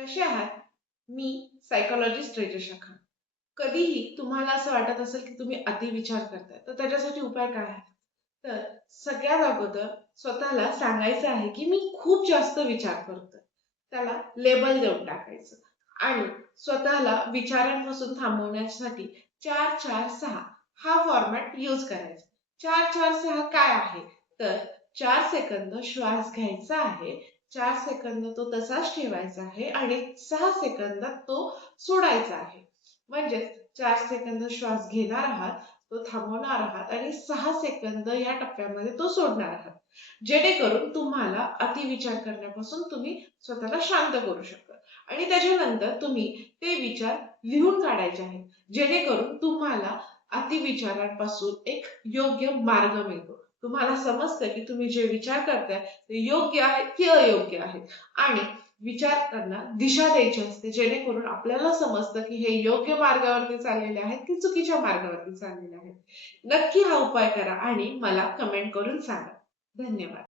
कसे आहात? मी सायकॉलॉजिस्ट रेजशा खान. कधीही तुम्हाला असं वाटत असेल की तुम्ही अतिविचार करताय, तर त्याच्यासाठी उपाय काय आहे? तर सगळ्यात अगोदर स्वतःला सांगायचं आहे की मी खूप जास्त विचार करतोय. त्याला लेबल देऊन टाकायचं आणि स्वतःला विचारांपासून थांबवण्यासाठी 4-4-6 हा फॉर्मॅट यूज करायचा. 4-4-6 काय आहे? तर 4 सेकंद श्वास घ्यायचा आहे, 4 सेकंद तो तसाच ठेवायचा आहे आणि 6 सेकंदात तो सोडायचा आहे. म्हणजेच 4 सेकंद श्वास घेणार आहात, तो थांबवणार आहात आणि 6 सेकंद या टप्प्यामध्ये तो सोडणार आहात. जेणेकरून तुम्हाला अतिविचार करण्यापासून तुम्ही स्वतःला शांत करू शकता. आणि त्याच्यानंतर तुम्ही ते विचार लिहून काढायचे आहेत. जेणेकरून तुम्हाला अतिविचारांपासून एक योग्य मार्ग मिळतो. तुम्हाला समजतं की तुम्ही जे विचार करताय ते योग्य आहेत की अयोग्य आहेत आणि विचारांना दिशा द्यायची असते, जेणेकरून आपल्याला समजतं की हे योग्य मार्गावरती चाललेले आहेत की चुकीच्या मार्गावरती चाललेले आहेत. नक्की हा उपाय करा आणि मला कमेंट करून सांगा. धन्यवाद.